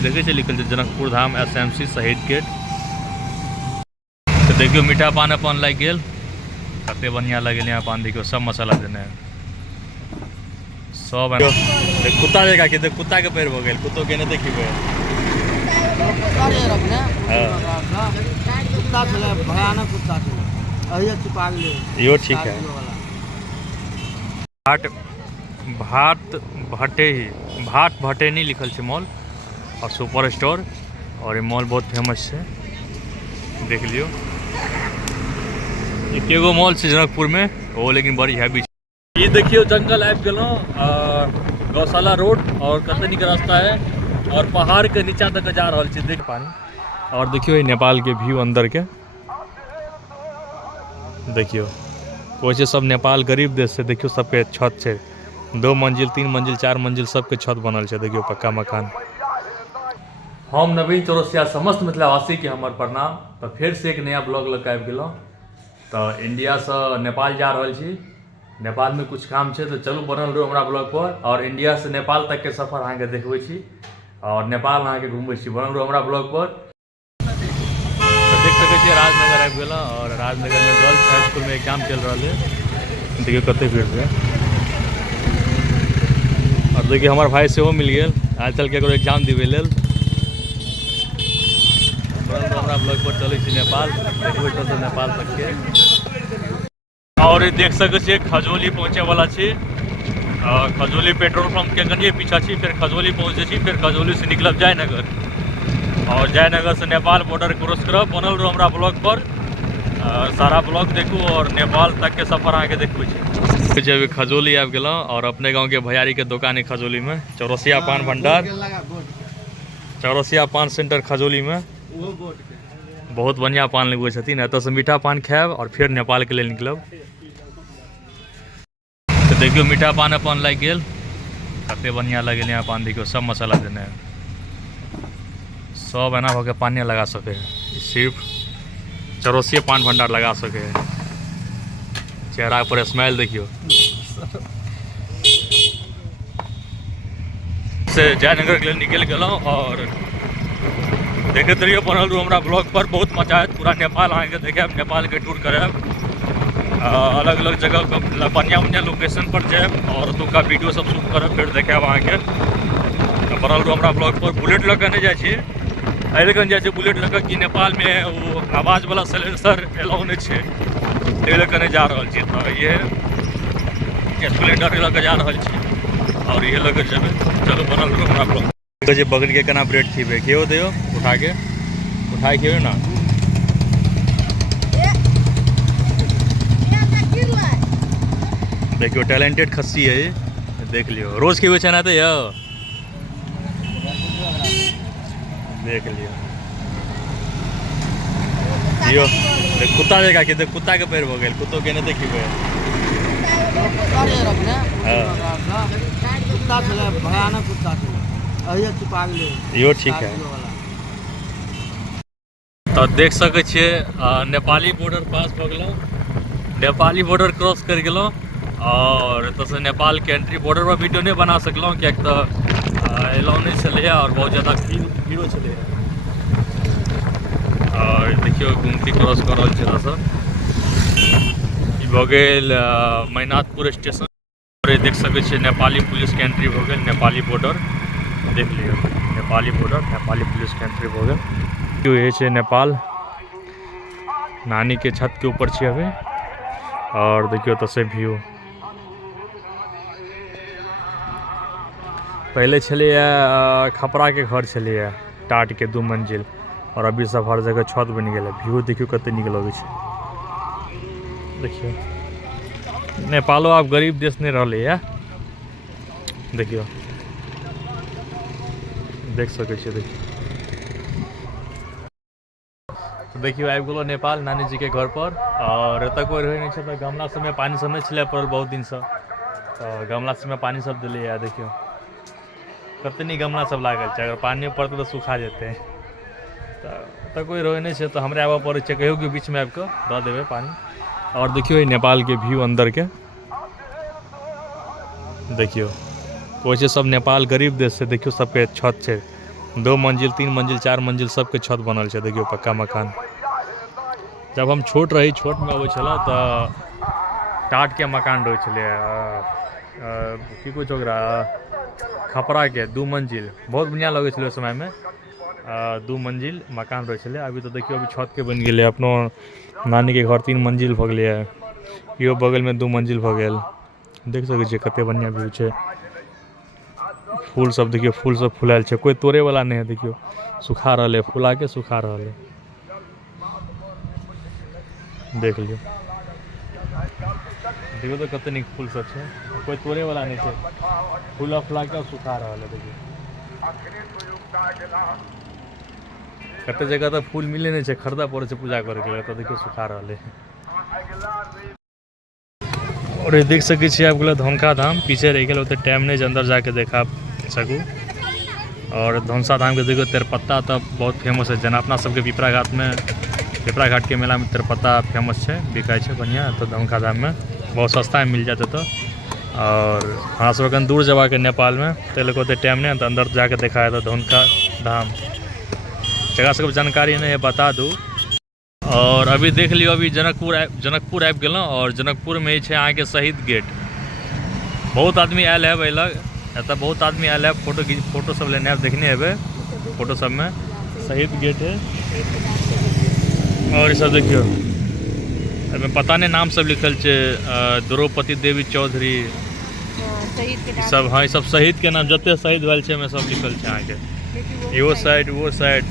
देखे छै लिखल छै जनकपुर धाम SMC शहीद गेट। तो देखियो मीठा पान अपन लग गेल, कते बढ़िया लगे यहाँ पान, देखियो सब मसाला देने सब है। कुत्ता जगह के देख, कुत्ता के पैर हो गए, कुत्तो के नहीं देखिए यो ठीक है। भाट भटेनी लिखल छै मॉल और सुपर स्टोर, और ये मॉल बहुत फेमस है, देख लियो। एगो मॉल है जनकपुर में वो, लेकिन बड़ी हैवी। ये देखियो जंगल आबि गेलौं, गौशाला रोड और कतनी के रास्ता है, और पहाड़ के नीचा तक जा रहा है, देख पानी। और देखियो ये नेपाल के व्यू अंदर के, देखियो वैसे सब नेपाल गरीब देश से, देखियो सबके छत है, 2 मंजिल 3 मंजिल 4 मंजिल सबके छत बनल है, देखियो पक्का मकान। हम नवीन चौरसिया समस्त मिथिलावासी के हमर प्रणाम। तो फिर से एक नया ब्लॉग लग आबि गेलौं। तो इंडिया से नेपाल जा रहल छी, नेपाल में कुछ काम है, तो चलू बनल रहो हमारा ब्लॉग पर, और इंडिया से नेपाल तक के सफर अहाँ के देखबै छी, और नेपाल अहाँ के घूमबै छी, बनल रहो हमारा ब्लॉग पर। तो देख सकै छियै राजनगर आबि गेलौं, और राजनगर में गर्ल्स हाई स्कूल में एग्जाम चल रहा है, देखियो कते भीड़ है। और देखिए हमार भाई से वो मिल गए, आज चल के एगो एग्जाम दिवे लेल। हमारा ब्लॉग पर चले नेपाल, देखबै तो नेपाल तक के। और देख सकै छियै खजोली पहुँचे वाला छी, खजोली पेट्रोल पंप के कनिए पीछा छी, फिर खजोली पहुँचे छी, फिर खजोली से निकलब जयनगर, और जयनगर से नेपाल बॉर्डर क्रॉस करब। बनल रहो हमारा ब्लॉग पर, सारा ब्लॉग देखू, और नेपाल तक के सफर आके देखबै छी। जब खजोली आबि गेलौं, और अपने गाँव के भैयारी के दुकान है खजोली में, चौरसिया पान भंडार, चौरसिया पान सेंटर खजोली में बहुत बढ़िया पान लगबै छथिन। एतऽ से मीठा पान खायब और फिर नेपाल के लिए निकलब। तो देखियो मीठा पान अपन लग गेल, कते बढ़िया लगे यहाँ पान, देखियो सब मसाला देने सब एना होकर पानी लगा सके है, सिर्फ चौरसिया पान भंडार लगा सके है। चेहरा पर स्माइल देखियो। से जयनगर के लिए निकल गलौं, और देखते रहिए बनल रहो हमारा ब्लॉग पर, बहुत मजा है। पूरा नेपाल आके देखे, नेपाल के टूर कराब, अलग अलग जगह बढ़िया बढ़िया लोकेशन पर जाए, और तुमका वीडियो सब शूट करब, फिर देखे वहाँ के। बनल रहो हमारा ब्लॉग पर। बुलेट लऽ के नहीं जाए, एहिलेकन जाए बुलेट लऽ के कि नेपाल में वो आवाज वाला सिलेंसर एलाउ नहीं है, एहिलेकन नहीं जा रहा छी। तो ये स्प्लेंडर लऽ के जा रहा छी, और ये लऽ के जेबै। चलो बनल रहो हमारा ब्लॉग। बगल के केना ब्रेड खीबे केओ दियो, उठा के खियो ना। देखियो टैलेंटेड खस्सी है ये, देख लियो रोज के बेचना तो यो देख लियो। दियो देख कुत्ता जगह के, देख कुत्ता के पैर हो गए, कुत्तो के नहीं देखिए। भयानक कुत्ता यो ठीक है। तो देख सके छिए नेपाली बॉर्डर पास भऽ गेलौं, नेपाली बॉर्डर क्रॉस कर गेलौं, और एतऽ से नेपाल के एंट्री बॉर्डर पर वीडियो नहीं बना सकलौं, किएक तो एलाउ नहीं छलै, और बहुत ज़्यादा भीड़ो छलै। और देखियो गुमती क्रॉस कर रहल छै एतऽ से, ई भऽ गेल मैनाथपुर स्टेशन। और देख सके छिए नेपाली पुलिस के एंट्री भऽ गेल, नेपाली बॉर्डर देख लियो, नेपाली बॉर्डर, नेपाली पुलिस के एंट्री हो गए। ये है नेपाल, नानी के छत के ऊपर छे अभी, और देखियो तो से व्यू पहले छलिए खपरा के घर छलिए टाट के 2 मंजिल, और अभी सब हर जगह छत बन गया। व्यू देखियो कते निक लगे छे। देखियो नेपालो आब गरीब देश नहीं रहले है, देखियो देख सके छिए। देखिए तो देखियो आबि गेलो नेपाल नानी जी के घर पर, और एतऽ कोई रहे नहीं, तो गमला सब में पानी सब नहीं छलै पड़ल बहुत दिन से, तो गमला सब में पानी सब दिले है। देखियो कतनी गमला सब लागल छै, अगर पानी पड़ते तो सूखा जेते। तो कोई रहे नहीं, तो हमरा आबऽ पड़े छै, कहियो कि बीच में आबि के दऽ देबै पानी। और देखियो ये नेपाल के व्यू अंदर के, देखियो वैसे सब नेपाल गरीब देश से, देखियो सबके छत है, 2 मंजिल 3 मंजिल 4 मंजिल सबके छत बनल छै, देखियो पक्का मकान। जब हम छोट रही, छोट में अबै छला तऽ टाट के मकान रहै छलै, की कहै छै ओकरा, खपरा के 2 मंजिल बहुत बढ़िया लगै छलै समय में। 2 मंजिल मकान रहै छलै। अभी तो देखियो अभी छत के बन गेलै। अपनो नानी के घर 3 मंजिल भऽ गेलै है, इहो बगल में 2 मंजिल भऽ गेल। देख सकै छियै कते बढ़िया व्यू छै। फूल सब देखियो, फूल सब फुलायल छै, कोई तोड़े वाला नहीं है। देखियो सुखा रहले, फुला के सुखा रहले, देख लियो। देखियो तो कते नीक फूल सब छै, कोई तोड़े वाला नहीं छै। फूला फुला के सुखा रहले। देखियो कते जगह तो फूल मिले नहीं छै, खरीदा पड़े छै पूजा करे के लिए, तो देखियो सुखा रहले। और ये देख सकै छियै आप गेल धनका धाम, पीछे रह गेल, ओते टाइम नहीं जे अंदर जाके देखा सकू। और धनसा धाम के देखियो तेरपत्ता तो बहुत फेमस है। जेना अपना सबके पिपरा घाट में, पिपरा घाट के मेला में तेरपत्ता फेमस है, बिकाय छै बढ़िया। तो धनका धाम में बहुत सस्ता में मिल जाते। तो और हमरा सब कन दूर जबाके नेपाल में, तो लोग ओते टाइम नहीं, तो अंदर जाके देखा है। तो धनका धाम जगह सबके जानकारी नहीं है, बता दूँ। और अभी देख लियो, अभी जनकपुर आबि गेलौं। और जनकपुर में है अहाँ के शहीद गेट। बहुत आदमी आयल है अभी लग, एतऽ बहुत आदमी आयल है, फोटो सब लेने देखने हेबै। फोटो सब में शहीद गेट है। और ये सब देखियो, एहिमे पता नहीं नाम सब लिखल छै, द्रौपदी देवी चौधरी सब। हाँ, सब शहीद के नाम, जते शहीद भेल छै सब लिखल छै अहाँ के। इहो साइड वो साइड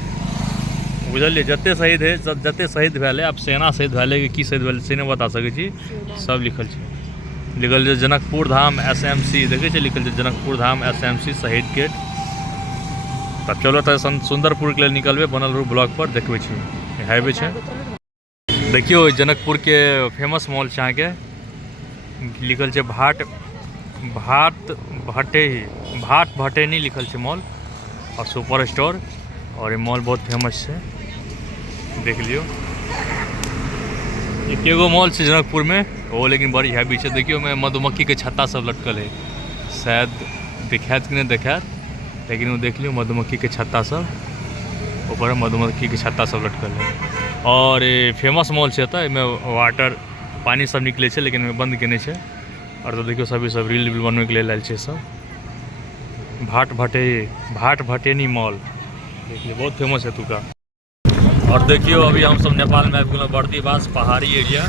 बुझलिए, जते शहीद है, जते शहीद भेल है। अब सेना शहीद भेल है कि शहीद भेल से नहीं बता सकै छी, सब लिखल छै। लिखल छै जनकपुर धाम SMC, देखे छै लिखल छै जनकपुर धाम SMC शहीद गेट। तब चलो तो सुंदरपुर के लिए निकलबे, बनल रहू ब्लॉग पर, देखबै छी हाईवे छै। देखियो जनकपुर के फेमस मॉल छै अहाँ के, लिखल छै भाट भटेनी लिखल छै मॉल, और सुपर स्टोर। और ये मॉल बहुत फेमस है, देख लियो। एकेगो मॉल छै जनकपुर में, वो लेकिन बड़ी हैवी छै। देखियो में मधुमक्खी के छत्ता सब लटकल है, शायद दिखायत कि नहीं दिखायत, लेकिन वो देख लियो मधुमक्खी के छत्ता सब, ऊपर मधुमक्खी के छत्ता सब लटकल है। और ये फेमस मॉल छै, एहिमे वाटर पानी सब निकले छै, लेकिन बंद केने छै। और तो देखियो सभी सब रील बनवे के लिए आयल छै सब। भाट भटेनी मॉल देखिए, बहुत फेमस है तुका। और देखियो अभी हम सब नेपाल में आबि गेलौं बर्दीवास पहाड़ी एरिया।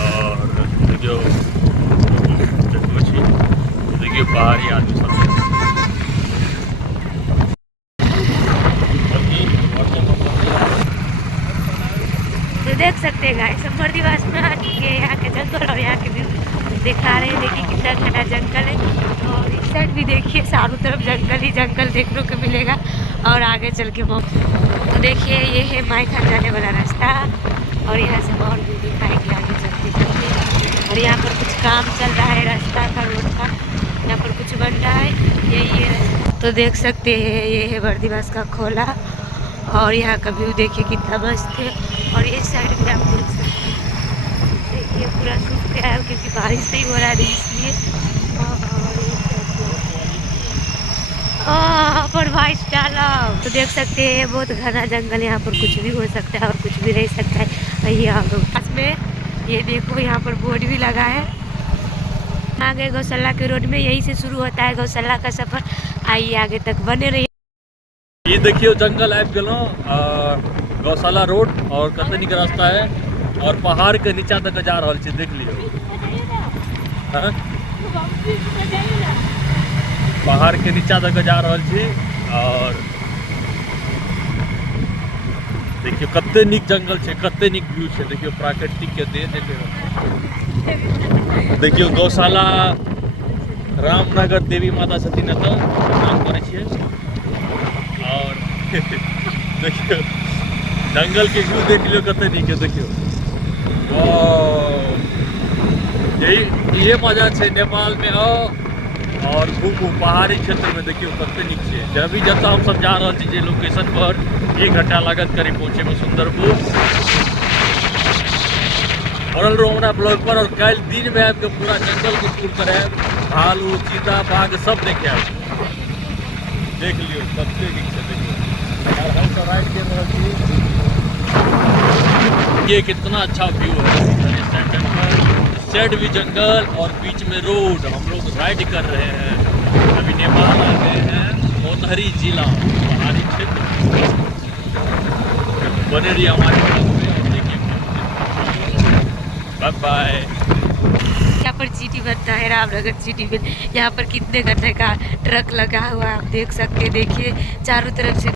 और देखियो पहाड़ी आदमी सब तो देख सकते हैं गाइस, हम बर्दीवास में आ चुके हैं। यहाँ के जंगल और यहाँ के व्यू दिखा रहे हैं। देखिए कितना घना जंगल है। और इस साइड भी देखिए, चारों तरफ जंगल ही जंगल देखने को मिलेगा। और आगे चल के तो देखिए ये है मायका जाने वाला रास्ता। और यहाँ से और भी दिखाएंगे आगे चलते चलते। और यहाँ पर कुछ काम चल रहा है रास्ता का, रोड का, यहाँ पर कुछ बन रहा है। यही है, तो देख सकते हैं ये है बर्दीवास का खोला। और यहाँ का व्यू देखिए कितना मस्त है। और ये साइड में आप देख सकते हैं, देखिए पूरा सूख गया है क्योंकि बारिश नहीं हो रहा है इसलिए। पर वाइस डाला, तो देख सकते हैं बहुत घना जंगल। यहाँ पर कुछ भी हो सकता है और कुछ भी रह सकता है। यहाँ पास में ये देखो, यहाँ पर बोर्ड भी लगा है। आगे गौशाला के रोड में यहीं से शुरू होता है गौशाला का सफर। आइए आगे तक बने रहिए। ये देखियो जंगल आबि गेलौं, गौशाला रोड, और कते नीक रास्ता है। और पहाड़ के नीचा तक जा रहल छी, देख लियो। पहाड़ के नीचा तक जा रहल छी। और देखियो कते नीक जंगल छै, कते नीक व्यू छै। देखियो प्राकृतिक के देन देखियो गौशाला रामनगर देवी माता छथिन, एतऽ प्रणाम करै छियै। और देखियो जंगल के व्यू देख लियो कते नीक है। देखियो ये मजा छै नेपाल में आओ और घूमू पहाड़ी क्षेत्र में। देखियो कते नीक छै। जब भी जतऽ हम सब जा रहल छी जे लोकेशन पर 1 घंटा लागत करीब पहुँचे में सुंदरपुर। बनल रहो हमारा ब्लॉग पर। और कल दिन में आबि के पूरा जंगल को टूर करायब, भालू चीता बाघ सब देखे आयब। देख लियो सबसे नीचे देखियो और हम तो राइड कर रहे छी। ये कितना अच्छा व्यू है सेंटर पर, साइड भी जंगल और बीच में रोड। हम लोग राइड कर रहे हैं, अभी नेपाल आ गए हैं, मोतहरी जिला पहाड़ी क्षेत्र। बने रहिए हमारे ब्लॉग में और देखिए। Bye bye. यहाँ पर चीटी बनता है, रामनगर चीटी में। यहाँ पर कितने घंटे का ट्रक लगा हुआ है आप देख सकते हैं। देखिए चारों तरफ से